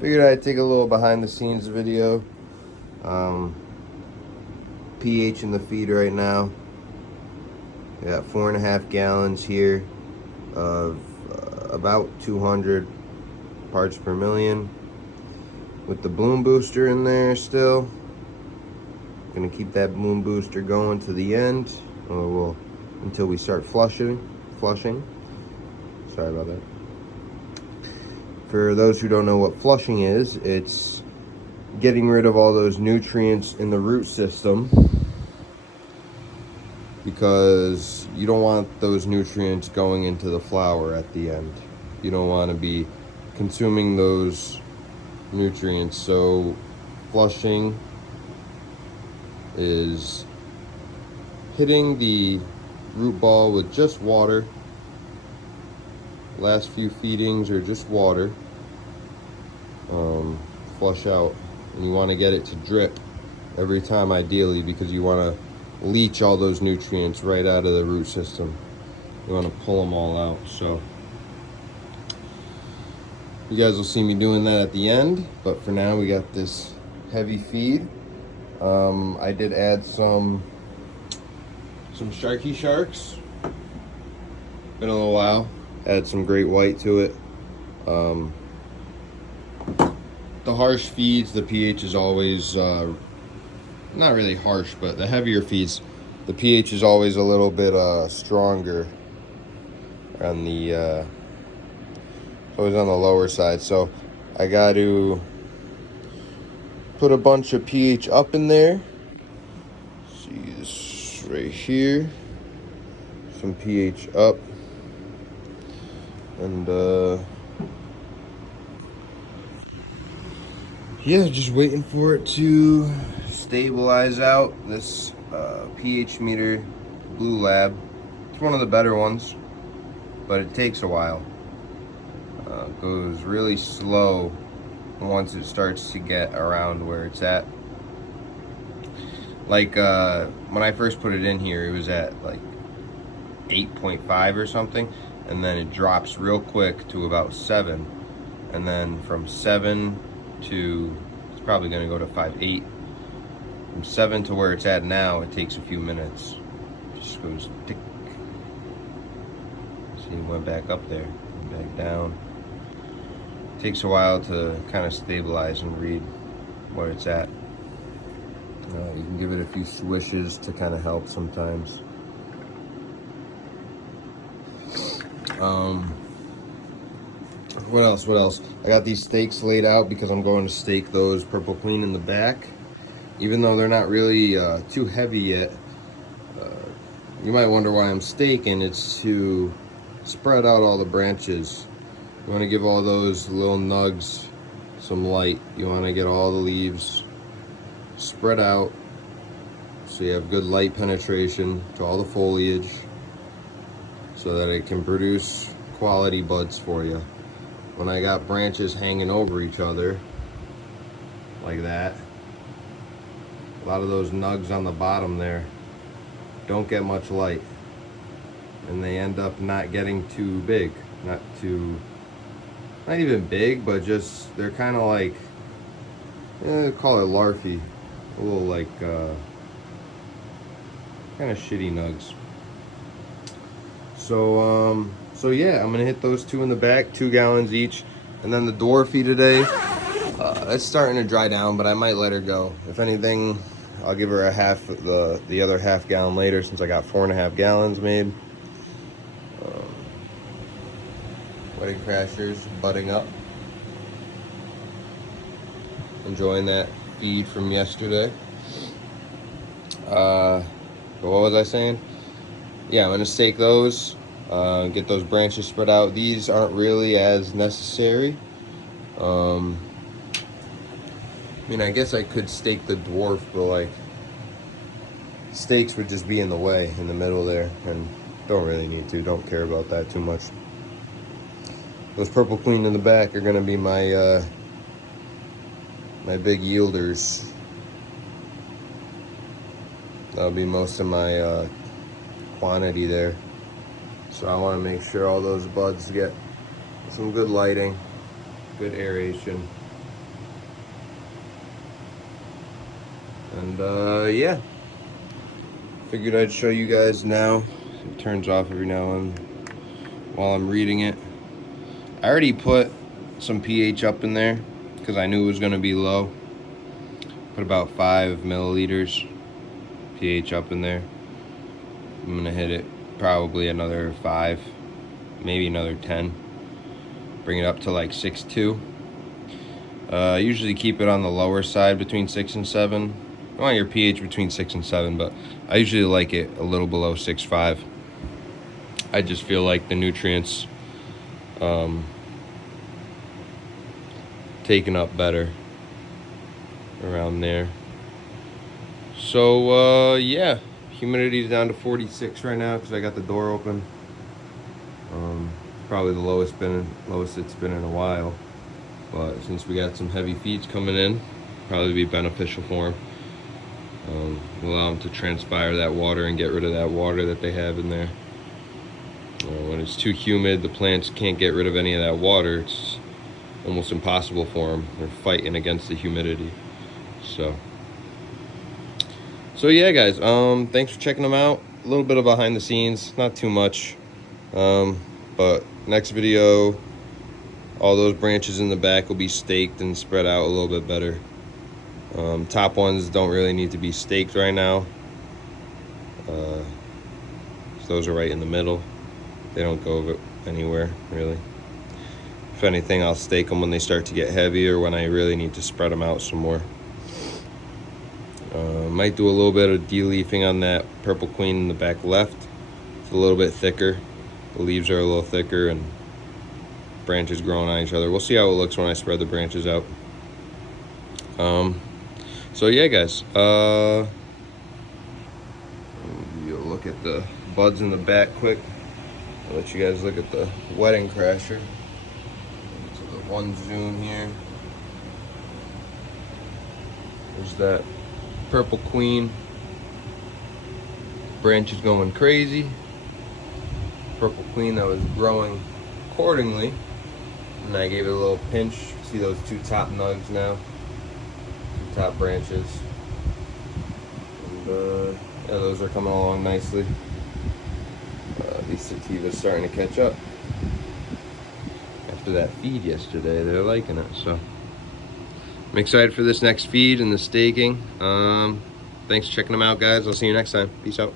Figured I'd take a little behind the scenes video. pH in the feed right now. We got 4.5 gallons here of about 200 parts per million with the bloom booster in there still. Gonna keep that bloom booster going to the end, until we start flushing. Sorry about that. For those who don't know what flushing is, it's getting rid of all those nutrients in the root system, because you don't want those nutrients going into the flower at the end. You don't want to be consuming those nutrients. So flushing is hitting the root ball with just water. Last few feedings are just water. Flush out, and you want to get it to drip every time, ideally, because you want to leach all those nutrients right out of the root system. You want to pull them all out. So you guys will see me doing that at the end, but for now we got this heavy feed. I did add some Sharky Sharks. Been a little while. Add some Great White to it. The harsh feeds, the pH is always not really harsh, but the heavier feeds, the pH is always a little bit stronger on the always on the lower side. So I got to put a bunch of pH up in there. See this right here, some pH up, and yeah, just waiting for it to stabilize out. This pH meter, Blue Lab, it's one of the better ones, but it takes a while. Goes really slow once it starts to get around where it's at. Like when I first put it in here, it was at like 8.5 or something, and then it drops real quick to about 7, and then from 7 to, it's probably going to go to 5.8. From 7 to where it's at now, it takes a few minutes. It just goes tick. See, it went back up there, back down. It takes a while to kind of stabilize and read where it's at. You can give it a few swishes to kind of help sometimes. What else? I got these stakes laid out because I'm going to stake those Purple Queen in the back. Even though they're not really too heavy yet, you might wonder why I'm staking. It's to spread out all the branches. You want to give all those little nugs some light. You want to get all the leaves spread out so you have good light penetration to all the foliage, so that it can produce quality buds for you. When I got branches hanging over each other like that, a lot of those nugs on the bottom there don't get much light, and they end up not getting too big, not even big, but just, they're kind of like, they call it larfy, a little like kind of shitty nugs. So yeah, I'm gonna hit those two in the back, 2 gallons each, and then the dwarfy today, it's starting to dry down, but I might let her go. If anything, I'll give her a half, the other half gallon later, since I got 4.5 gallons made. Wedding Crashers budding up, enjoying that feed from yesterday. What was I saying? Yeah, I'm gonna stake those. Get those branches spread out. These aren't really as necessary. I mean, I guess I could stake the dwarf, but like, stakes would just be in the way in the middle there, and don't really need to. Don't care about that too much. Those Purple Queen in the back are gonna be my my big yielders. That'll be most of my quantity there. So I want to make sure all those buds get some good lighting, good aeration. And yeah, figured I'd show you guys now. It turns off every now and then while I'm reading it. I already put some pH up in there because I knew it was going to be low. Put about 5 milliliters pH up in there. I'm going to hit it probably another 5, maybe another 10. Bring it up to like 6.2. I usually keep it on the lower side between 6 and 7. I want your pH between 6 and 7, but I usually like it a little below 6.5. I just feel like the nutrients taken up better around there. So yeah, humidity is down to 46 right now because I got the door open. Probably the lowest it's been in a while, but since we got some heavy feeds coming in, probably be beneficial for them. Allow them to transpire that water and get rid of that water that they have in there. When it's too humid, the plants can't get rid of any of that water. It's almost impossible for them. They're fighting against the humidity. So yeah, guys, thanks for checking them out. A little bit of behind the scenes, not too much, but next video, all those branches in the back will be staked and spread out a little bit better. Top ones don't really need to be staked right now. So those are right in the middle. They don't go anywhere, really. If anything, I'll stake them when they start to get heavy or when I really need to spread them out some more. Might do a little bit of de-leafing on that Purple Queen in the back left. It's a little bit thicker. The leaves are a little thicker and branches growing on each other. We'll see how it looks when I spread the branches out. So yeah, guys, you'll look at the buds in the back quick. I'll let you guys look at the Wedding Crasher. So the one zoom here. There's that Purple Queen. Branch is going crazy. Purple Queen that was growing accordingly. And I gave it a little pinch. See those two top nugs now? Two top branches. And yeah, those are coming along nicely. These sativas starting to catch up. After that feed yesterday, they're liking it, so. I'm excited for this next feed and the staking. Thanks for checking them out, guys. I'll see you next time. Peace out.